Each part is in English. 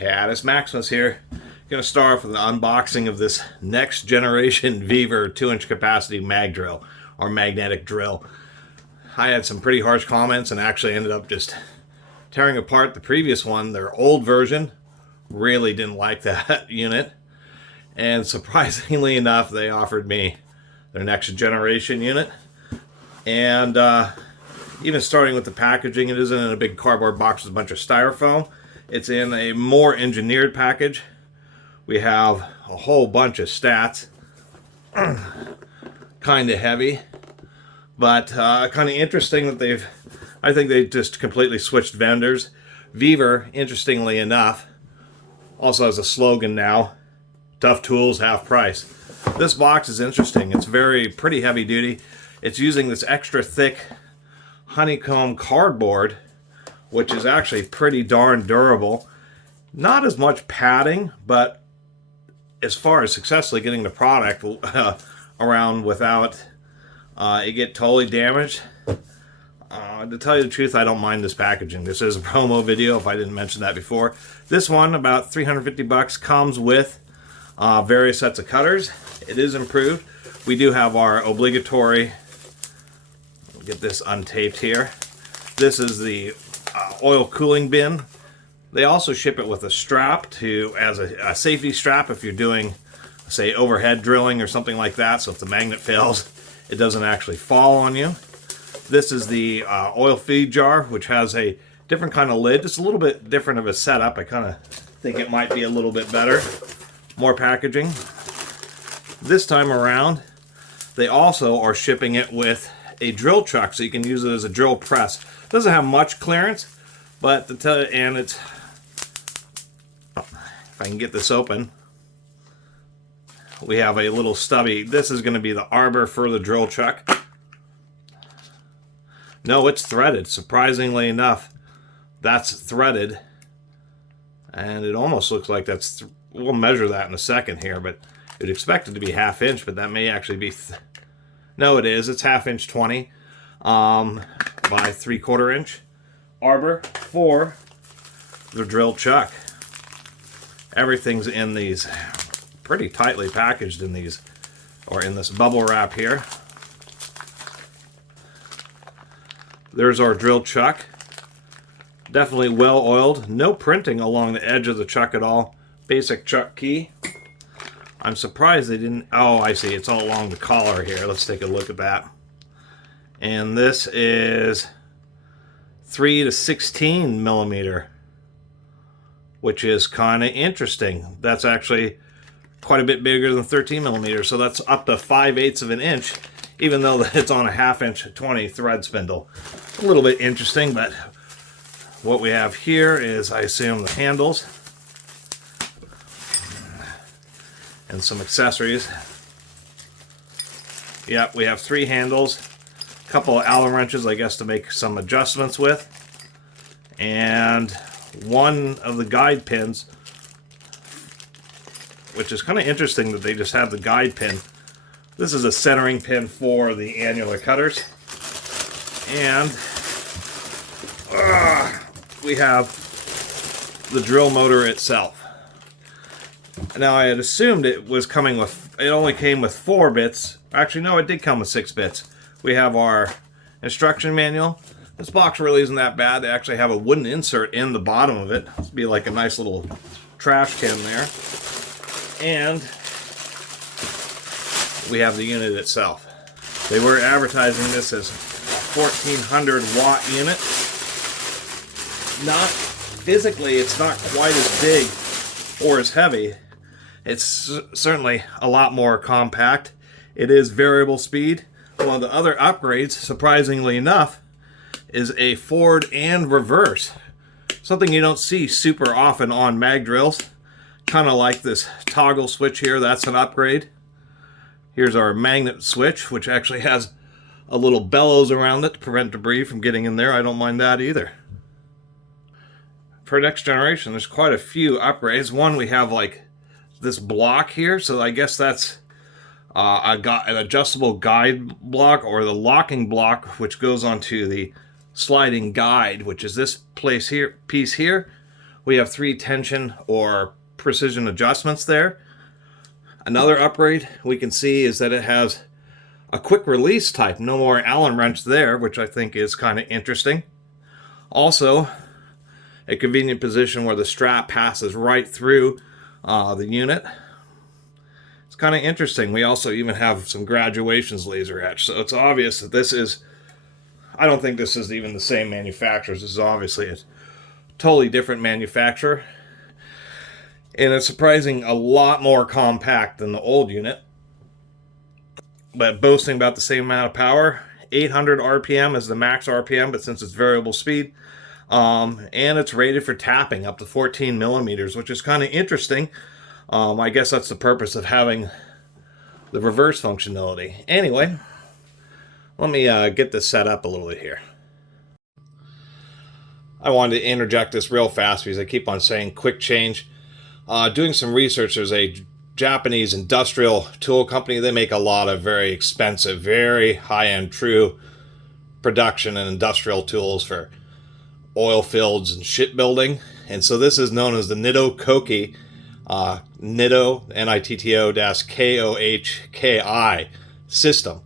Catus. Maximus here. Going to start off with an unboxing of this next generation Vevor 2-inch capacity mag drill, or magnetic drill. I had some pretty harsh comments and actually ended up just tearing apart the previous one. Their old version, really didn't like that unit. And surprisingly enough, they offered me their next generation unit. And even starting with the packaging, it isn't in a big cardboard box with a bunch of styrofoam. It's in a more engineered package. We have a whole bunch of stats. Kind of heavy, but kind of interesting that I think they just completely switched vendors. Vevor, interestingly enough, also has a slogan now: tough tools, half price. This box is interesting. It's pretty heavy duty. It's using this extra thick honeycomb cardboard, which is actually pretty darn durable. Not as much padding, but as far as successfully getting the product around without it get totally damaged. To tell you the truth, I don't mind this packaging. This is a promo video, if I didn't mention that before. This one, about 350 bucks, comes with various sets of cutters. It is improved. We do have our obligatory, get this untaped here. This is the oil cooling bin. They also ship it with a strap as a safety strap if you're doing, say, overhead drilling or something like that. So if the magnet fails, it doesn't actually fall on you. This is the oil feed jar, which has a different kind of lid. It's a little bit different of a setup. I kind of think it might be a little bit better. More packaging. This time around, they also are shipping it with a drill chuck, so you can use it as a drill press. It doesn't have much clearance, but if I can get this open, we have a little stubby. This is going to be the arbor for the drill chuck. No, it's threaded. Surprisingly enough, that's threaded, and it almost looks like that's. We'll measure that in a second here, but you'd expect it to be 1/2 inch, but that may actually be. No, it is. It's 1/2 inch 20 by 3/4 inch arbor for the drill chuck. Everything's in these pretty tightly packaged in these, or in this bubble wrap here. There's our drill chuck. Definitely well oiled. No printing along the edge of the chuck at all. Basic chuck key. I'm surprised they didn't. Oh, I see. It's all along the collar here. Let's take a look at that. And this is 3 to 16 millimeter, which is kind of interesting. That's actually quite a bit bigger than 13 millimeters, so that's up to 5/8 of an inch, even though it's on a 1/2 inch 20 thread spindle. A little bit interesting, but what we have here is, I assume, the handles and some accessories. Yep, we have 3 handles, a couple of Allen wrenches, I guess, to make some adjustments with, and one of the guide pins, which is kind of interesting that they just have the guide pin. This is a centering pin for the annular cutters. And we have the drill motor itself. Now, I had assumed it only came with 4 bits. Actually, no, it did come with 6 bits. We have our instruction manual. This box really isn't that bad. They actually have a wooden insert in the bottom of it. It'll be like a nice little trash can there. And we have the unit itself. They were advertising this as a 1400 watt unit. Not physically, it's not quite as big or as heavy. It's certainly a lot more compact. It is variable speed. One of the other upgrades, surprisingly enough, is a forward and reverse. Something you don't see super often on mag drills. Kind of like this toggle switch here. That's an upgrade. Here's our magnet switch, which actually has a little bellows around it to prevent debris from getting in there. I don't mind that either. For next generation, there's quite a few upgrades. One, we have like this block here, so I guess that's an adjustable guide block, or the locking block, which goes onto the sliding guide, which is this piece here. We have 3 tension or precision adjustments there. Another upgrade we can see is that it has a quick release type. No more Allen wrench there, which I think is kind of interesting. Also, a convenient position where the strap passes right through the unit. It's kind of interesting. We also even have some graduations laser etched, so it's obvious that this is, I don't think this is even the same manufacturers. This is obviously a totally different manufacturer. And it's surprising a lot more compact than the old unit. But boasting about the same amount of power. 800 RPM is the max RPM, but since it's variable speed. And it's rated for tapping up to 14 millimeters, which is kind of interesting. I guess that's the purpose of having the reverse functionality. Anyway, let me get this set up a little bit here. I wanted to interject this real fast because I keep on saying quick change. Doing some research, there's a Japanese industrial tool company. They make a lot of very expensive, very high-end true production and industrial tools for oil fields and shipbuilding. And so this is known as the Nitto Koki, Nitto, Nitto-Kohki system.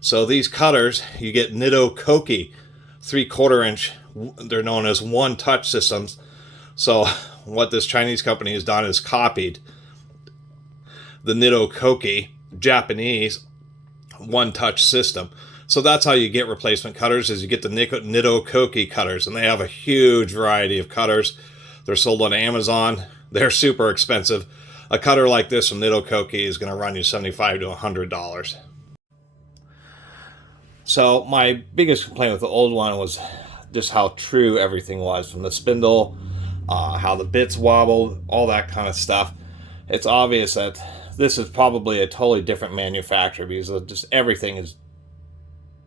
So these cutters, you get Nitto Koki 3/4 inch. They're known as one-touch systems. So what this Chinese company has done is copied the Nitto Koki Japanese one-touch system. So that's how you get replacement cutters, is you get the Nitto Koki cutters, and they have a huge variety of cutters. They're sold on Amazon. They're super expensive. A cutter like this from Nitto Koki is going to run you $75 to $100. So my biggest complaint with the old one was just how true everything was, from the spindle, how the bits wobbled, all that kind of stuff. It's obvious that this is probably a totally different manufacturer, because just everything is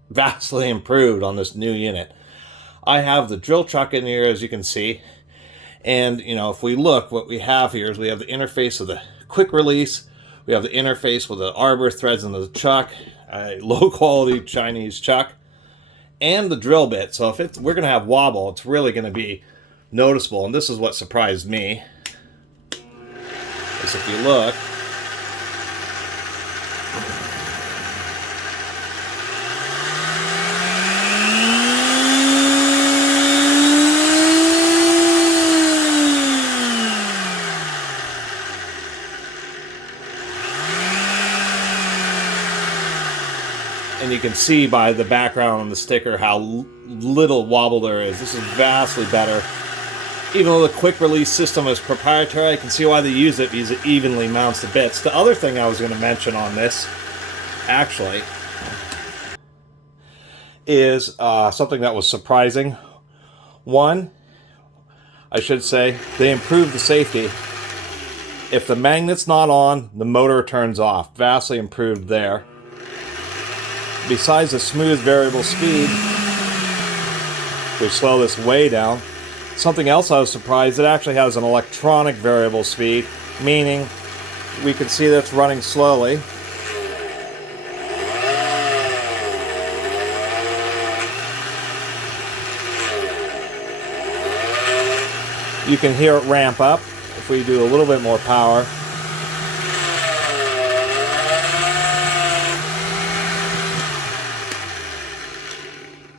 vastly improved on this new unit. I have the drill chuck in here, as you can see, and you know, if we look, what we have here is we have the interface of the quick release, we have the interface with the arbor threads in the chuck, a low quality Chinese chuck, and the drill bit. So if we're going to have wobble, it's really going to be noticeable. And this is what surprised me, is if you look, and you can see by the background on the sticker how little wobble there is. This is vastly better. Even though the quick release system is proprietary, I can see why they use it, because it evenly mounts the bits. The other thing I was going to mention on this, actually, is something that was surprising. One, I should say, they improved the safety. If the magnet's not on, the motor turns off. Vastly improved there. Besides the smooth variable speed, we slow this way down. Something else I was surprised, it actually has an electronic variable speed, meaning we can see that it's running slowly. You can hear it ramp up if we do a little bit more power.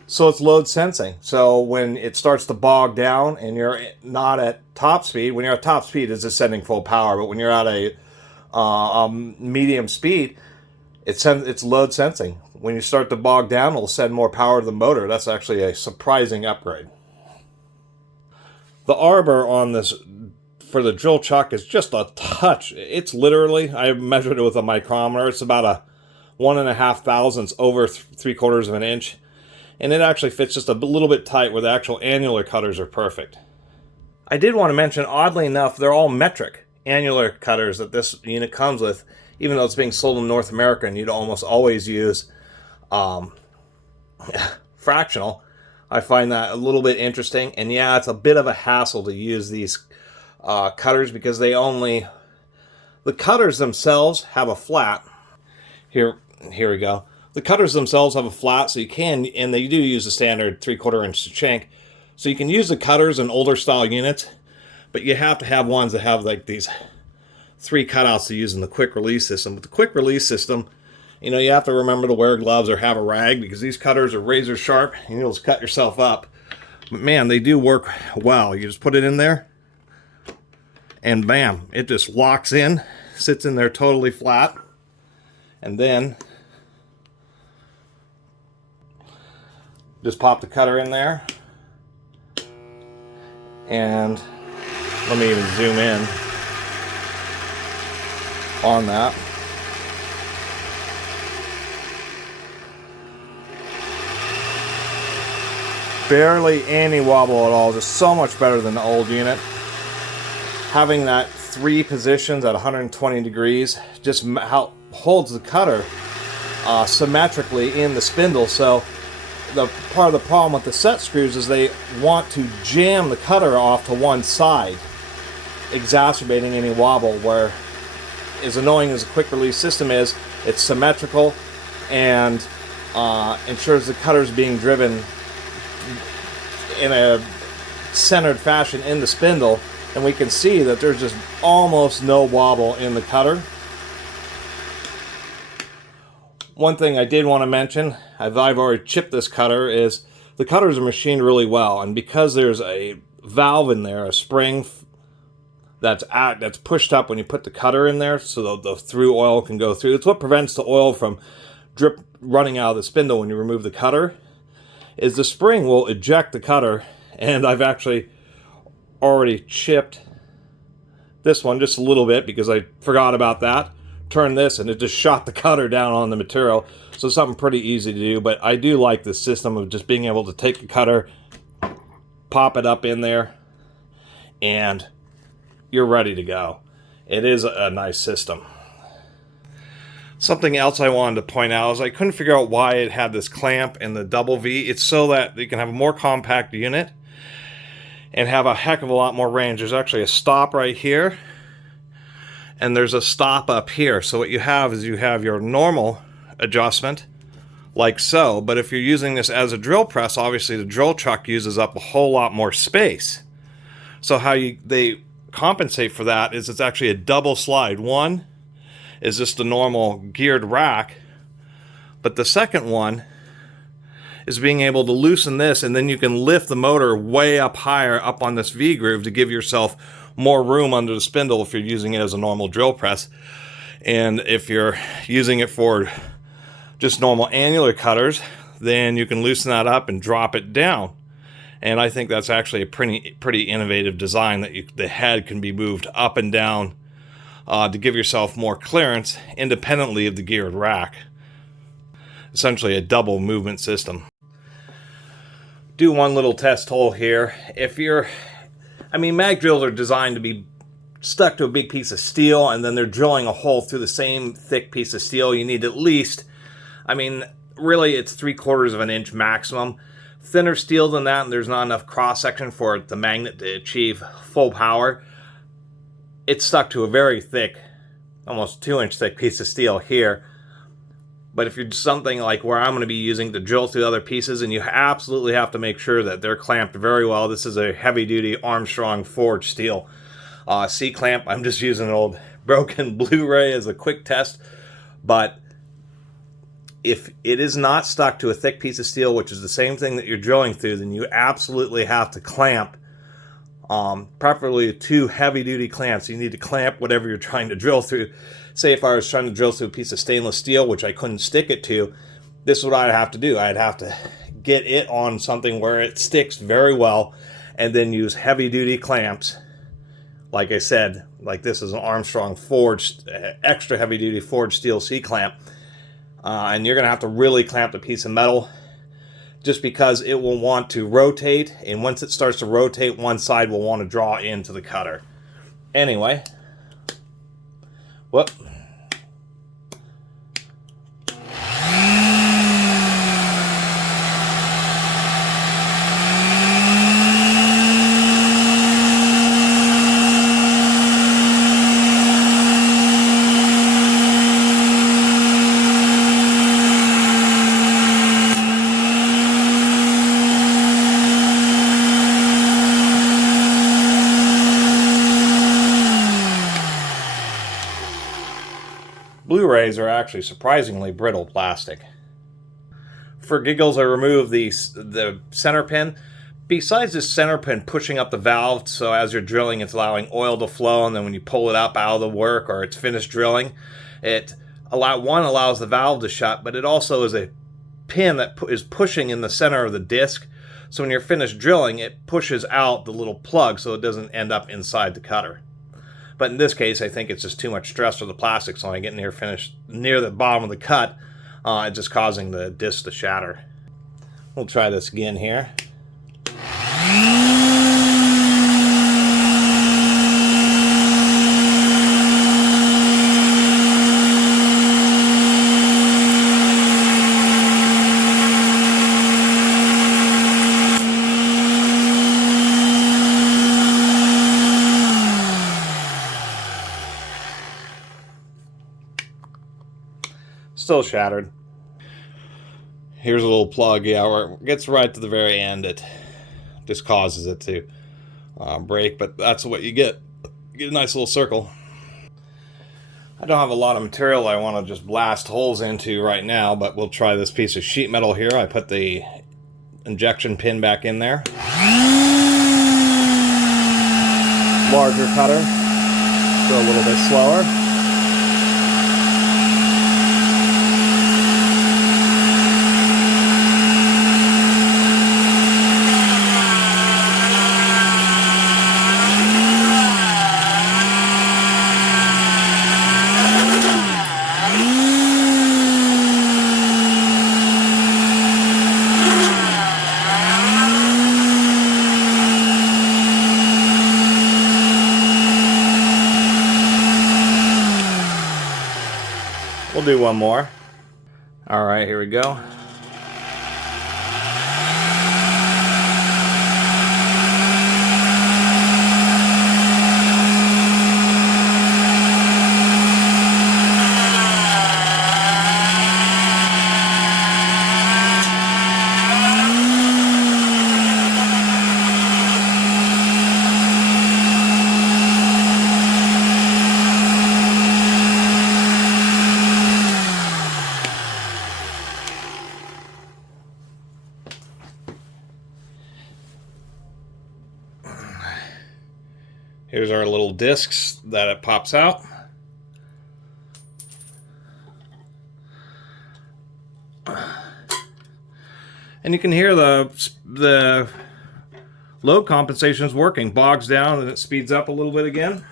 So it's load sensing. So when it starts to bog down and you're not at top speed, when you're at top speed, it's just sending full power. But when you're at a medium speed, it's load sensing. When you start to bog down, it'll send more power to the motor. That's actually a surprising upgrade. The arbor on this for the drill chuck is just a touch. It's literally, I measured it with a micrometer. It's about a 1.5 thousandths over 3/4 of an inch. And it actually fits just a little bit tight, where the actual annular cutters are perfect. I did want to mention, oddly enough, they're all metric annular cutters that this unit comes with, even though it's being sold in North America and you'd almost always use fractional. I find that a little bit interesting, and yeah, it's a bit of a hassle to use these cutters, because the cutters themselves have a flat. Here we go. The cutters themselves have a flat, so you can, and they do use a standard 3/4 inch shank, so you can use the cutters in older style units, But you have to have ones that have like these 3 cutouts to use in the quick release system. With the quick release system, you know, you have to remember to wear gloves or have a rag because these cutters are razor sharp and you'll just cut yourself up. But man, they do work well. You just put it in there and bam, it just locks in, sits in there totally flat. And then just pop the cutter in there. And let me even zoom in on that. Barely any wobble at all, just so much better than the old unit. Having that 3 positions at 120 degrees just holds the cutter symmetrically in the spindle. So the part of the problem with the set screws is they want to jam the cutter off to one side, exacerbating any wobble. Where as annoying as a quick release system is, it's symmetrical and ensures the cutter is being driven in a centered fashion in the spindle, and we can see that there's just almost no wobble in the cutter. One thing I did want to mention, as I've already chipped this cutter, is the cutters are machined really well, and because there's a valve in there, a spring that's pushed up when you put the cutter in there, so the through oil can go through. It's what prevents the oil from running out of the spindle when you remove the cutter. Is the spring will eject the cutter, and I've actually already chipped this one just a little bit because I forgot about that. Turned this and it just shot the cutter down on the material. So something pretty easy to do, but I do like this system of just being able to take the cutter, pop it up in there, and you're ready to go. It is a nice system. Something else I wanted to point out is I couldn't figure out why it had this clamp in the double V. It's so that you can have a more compact unit and have a heck of a lot more range. There's actually a stop right here, and there's a stop up here. So what you have is you have your normal adjustment, like so, but if you're using this as a drill press, obviously the drill chuck uses up a whole lot more space. So how they compensate for that is it's actually a double slide. One is just the normal geared rack, but the second one is being able to loosen this, and then you can lift the motor way up higher up on this V-groove to give yourself more room under the spindle if you're using it as a normal drill press. And if you're using it for just normal annular cutters, then you can loosen that up and drop it down. And I think that's actually a pretty innovative design, that the head can be moved up and down to give yourself more clearance independently of the geared rack. Essentially a double movement system. Do one little test hole here. Mag drills are designed to be stuck to a big piece of steel, and then they're drilling a hole through the same thick piece of steel. You need at least, really it's 3/4 of an inch maximum. Thinner steel than that, and there's not enough cross section for the magnet to achieve full power. It's stuck to a very thick, almost 2-inch thick piece of steel here. But if you're something like where I'm going to be using to drill through other pieces, and you absolutely have to make sure that they're clamped very well. This is a heavy-duty Armstrong forged steel C-clamp. I'm just using an old broken Blu-ray as a quick test. But if it is not stuck to a thick piece of steel, which is the same thing that you're drilling through, then you absolutely have to clamp. Preferably 2 heavy-duty clamps. You need to clamp whatever you're trying to drill through. Say if I was trying to drill through a piece of stainless steel, which I couldn't stick it to, this is what I'd have to do. I'd have to get it on something where it sticks very well, and then use heavy-duty clamps. Like I said, like this is an Armstrong forged, extra heavy-duty forged steel C-clamp. And you're going to have to really clamp the piece of metal, just because it will want to rotate, and once it starts to rotate, one side will want to draw into the cutter. Anyway, whoop. Blu-rays are actually surprisingly brittle plastic. For Giggles, I removed the center pin. Besides this center pin pushing up the valve, so as you're drilling, it's allowing oil to flow, and then when you pull it up out of the work or it's finished drilling, it allows the valve to shut, but it also is a pin that is pushing in the center of the disc. So when you're finished drilling, it pushes out the little plug so it doesn't end up inside the cutter. But in this case, I think it's just too much stress for the plastic, so when I get near the bottom of the cut, it's just causing the disc to shatter. We'll try this again here. Still shattered. Here's a little plug, yeah, where it gets right to the very end. It just causes it to break, but that's what you get. You get a nice little circle. I don't have a lot of material I want to just blast holes into right now, but we'll try this piece of sheet metal here. I put the injection pin back in there. Larger cutter, go a little bit slower. We'll do one more. All right, here we go. Here's our little discs that it pops out. And you can hear the load compensation is working. Bogs down and it speeds up a little bit again.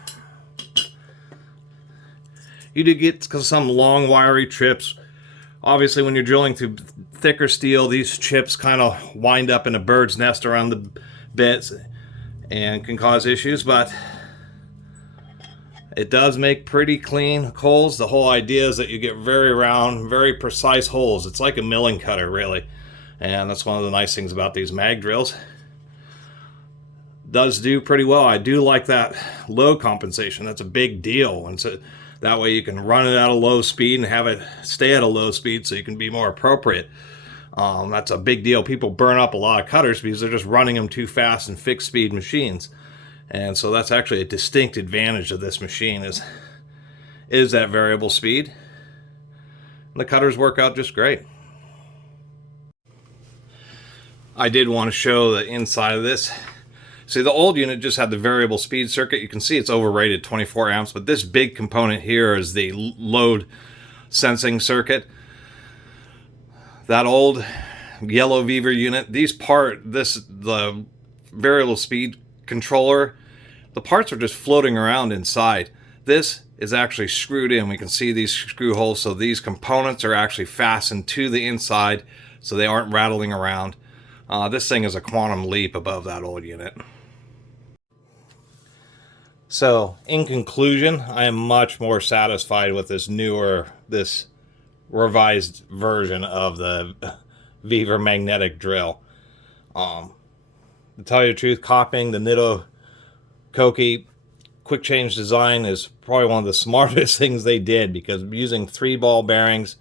You do get some long wiry trips. Obviously when you're drilling through thicker steel, these chips kind of wind up in a bird's nest around the bits and can cause issues, but it does make pretty clean holes. The whole idea is that you get very round, very precise holes. It's like a milling cutter, really. And that's one of the nice things about these mag drills. Does do pretty well. I do like that load compensation. That's a big deal. And so that way you can run it at a low speed and have it stay at a low speed so you can be more appropriate. That's a big deal. People burn up a lot of cutters because they're just running them too fast in fixed speed machines. And so that's actually a distinct advantage of this machine is that variable speed. And the cutters work out just great. I did want to show the inside of this. See, the old unit just had the variable speed circuit. You can see it's overrated, 24 amps, but this big component here is the load sensing circuit. That old yellow Vevor unit, the variable speed controller, the parts are just floating around inside. This is actually screwed in. We can see these screw holes, so these components are actually fastened to the inside so they aren't rattling around. This thing is a quantum leap above that old unit. So, in conclusion, I am much more satisfied with this revised version of the Vevor magnetic drill. To tell you the truth, copying the Nitto Koki quick change design is probably one of the smartest things they did, because using 3 ball bearings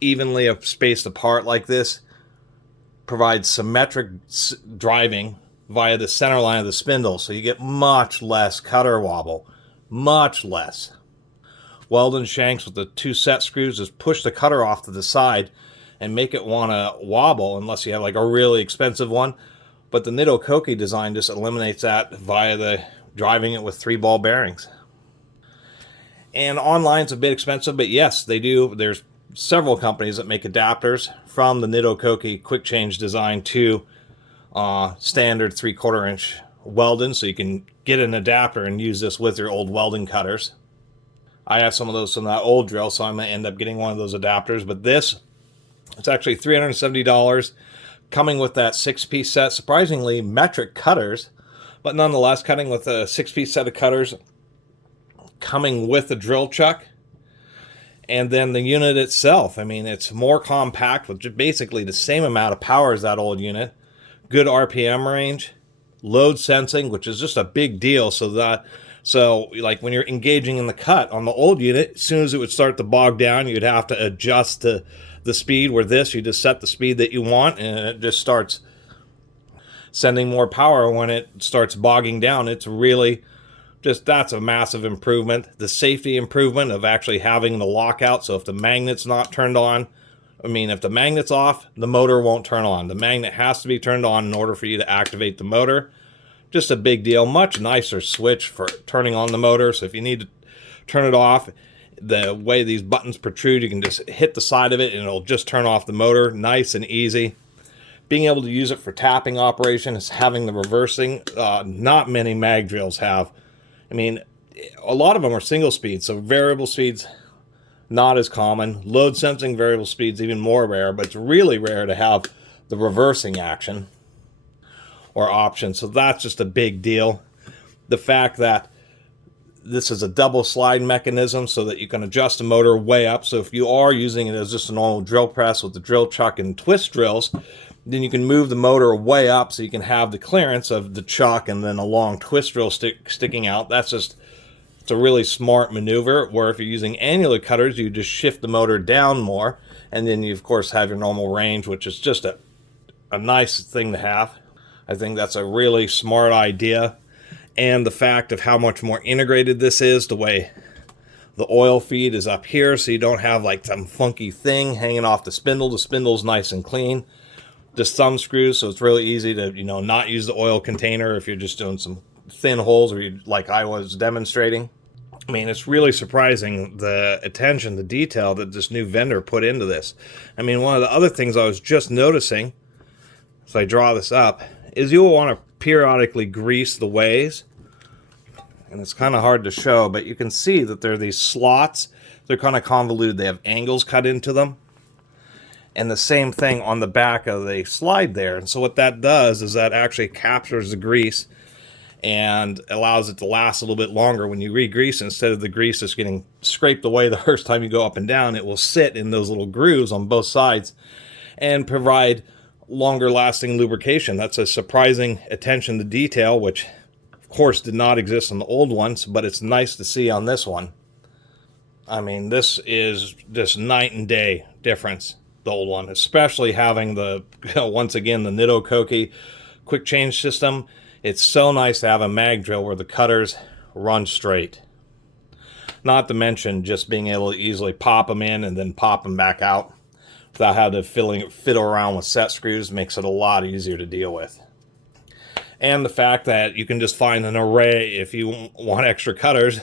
evenly spaced apart like this provides symmetric driving via the center line of the spindle, so you get much less cutter wobble, much less. Weldon shanks with the 2 set screws just push the cutter off to the side and make it want to wobble unless you have like a really expensive one. But the Nitto Koki design just eliminates that via the driving it with 3 ball bearings. And online's a bit expensive, but yes, they do. There's several companies that make adapters from the Nitto Koki quick change design to standard 3/4 inch Weldon, so you can get an adapter and use this with your old Weldon cutters. I have some of those from that old drill, so I'm going to end up getting one of those adapters. But this, it's actually $370, coming with that 6-piece set. Surprisingly, metric cutters, but nonetheless, cutting with a 6-piece set of cutters, coming with the drill chuck. And then the unit itself, I mean, it's more compact with basically the same amount of power as that old unit. Good RPM range, load sensing, which is just a big deal. So like when you're engaging in the cut on the old unit, as soon as it would start to bog down, you'd have to adjust to the speed. Where this, you just set the speed that you want, and it just starts sending more power when it starts bogging down. It's really just, that's a massive improvement. The safety improvement of actually having the lockout, so if the magnet's not turned on, I mean, if the magnet's off, the motor won't turn on. The magnet has to be turned on in order for you to activate the motor. Just a big deal. Much nicer switch for turning on the motor. So if you need to turn it off, the way these buttons protrude, you can just hit the side of it and it'll just turn off the motor. Nice and easy. Being able to use it for tapping operation is having the reversing. Not many mag drills have. I mean, a lot of them are single speed, so variable speeds not as common. Load sensing variable speeds even more rare, but it's really rare to have the reversing action or option. So that's just a big deal. The fact that this is a double slide mechanism so that you can adjust the motor way up. So if you are using it as just a normal drill press with the drill chuck and twist drills, then you can move the motor way up so you can have the clearance of the chuck and then a long twist drill sticking out. That's just, it's a really smart maneuver. Where if you're using annular cutters, you just shift the motor down more, and then you of course have your normal range, which is just a nice thing to have. I think that's a really smart idea. And the fact of how much more integrated this is, the way the oil feed is up here, so you don't have like some funky thing hanging off the spindle. The spindle's nice and clean. Just thumb screws, so it's really easy to, you know, not use the oil container if you're just doing some thin holes, or you, like I was demonstrating. I mean, it's really surprising the attention, the detail that this new vendor put into this. I mean, one of the other things I was just noticing, so I draw this up, is you'll want to periodically grease the ways. And it's kind of hard to show, but you can see that there are these slots. They're kind of convoluted. They have angles cut into them. And the same thing on the back of the slide there. And so what that does is that actually captures the grease and allows it to last a little bit longer. When you re-grease, instead of the grease just getting scraped away the first time you go up and down, it will sit in those little grooves on both sides and provide longer lasting lubrication. That's a surprising attention to detail, which of course did not exist on the old ones, but it's nice to see on this one. I mean, this is just night and day difference, the old one, especially having the, once again, the Nitto Koki quick change system. It's so nice to have a mag drill where the cutters run straight. Not to mention just being able to easily pop them in and then pop them back out without having to fiddle around with set screws. Makes it a lot easier to deal with. And the fact that you can just find an array. If you want extra cutters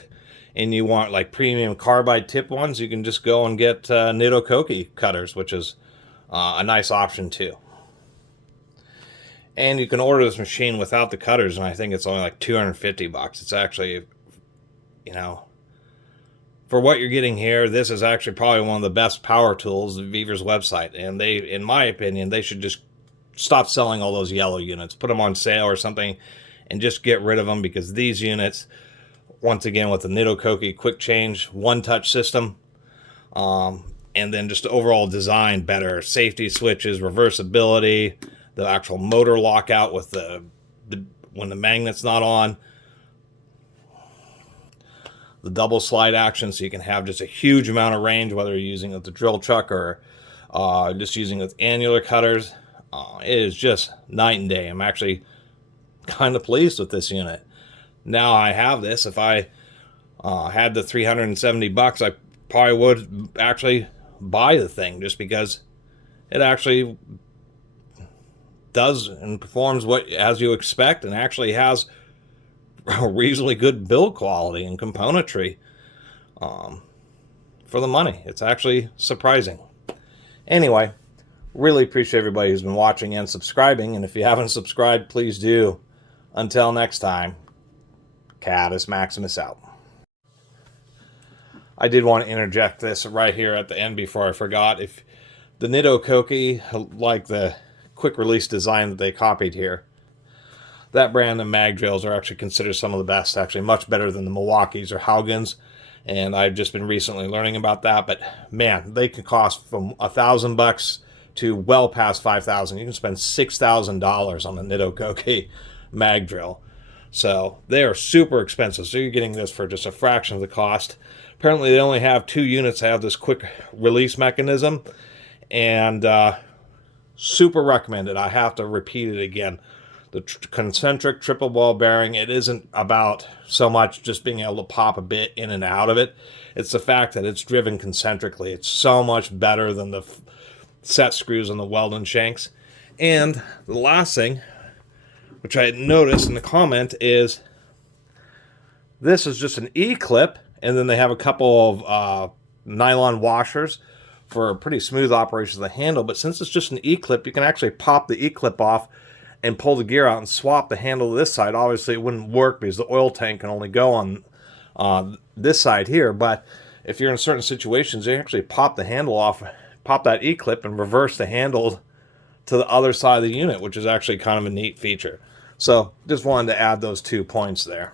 and you want like premium carbide tip ones, you can just go and get Nitto Koki cutters, which is a nice option too. And you can order this machine without the cutters, and I think it's only like $250. It's actually, you know, for what you're getting here, this is actually probably one of the best power tools of Vevor's website. And they, in my opinion, they should just stop selling all those yellow units, put them on sale or something, and just get rid of them, because these units, once again, with the Nitto Koki quick change one-touch system, and then just overall design better, safety switches, reversibility, the actual motor lockout with the when the magnet's not on, the double slide action, so you can have just a huge amount of range, whether you're using it with the drill chuck or just using it with annular cutters. It is just night and day. I'm actually kind of pleased with this unit. Now I have this, if I Had the $370, I probably would actually buy the thing just because it actually does and performs what as you expect, and actually has a reasonably good build quality and componentry for the money. It's actually surprising. Anyway, really appreciate everybody who's been watching and subscribing, and if you haven't subscribed, please do. Until next time, Catus Maximus out. I did want to interject this right here at the end before I forgot. If the Nitto Koki, like the quick release design that they copied here, that brand of mag drills are actually considered some of the best, actually much better than the Milwaukees or Haugans. And I've just been recently learning about that. But man, they can cost from $1,000 to well past $5,000. You can spend $6,000 on the Nitto Koki mag drill. So they are super expensive. So you're getting this for just a fraction of the cost. Apparently they only have 2 units that have this quick release mechanism, and super recommended. I have to repeat it again. The concentric triple ball bearing, it isn't about so much just being able to pop a bit in and out of it. It's the fact that it's driven concentrically. It's so much better than the set screws on the Weldon shanks. And the last thing, which I noticed in the comment, is this is just an E-clip, and then they have a couple of nylon washers for a pretty smooth operation of the handle. But since it's just an E-clip, you can actually pop the E-clip off and pull the gear out and swap the handle to this side. Obviously, it wouldn't work because the oil tank can only go on this side here. But if you're in certain situations, you actually pop the handle off, pop that E-clip, and reverse the handle to the other side of the unit, which is actually kind of a neat feature. So just wanted to add those 2 points there.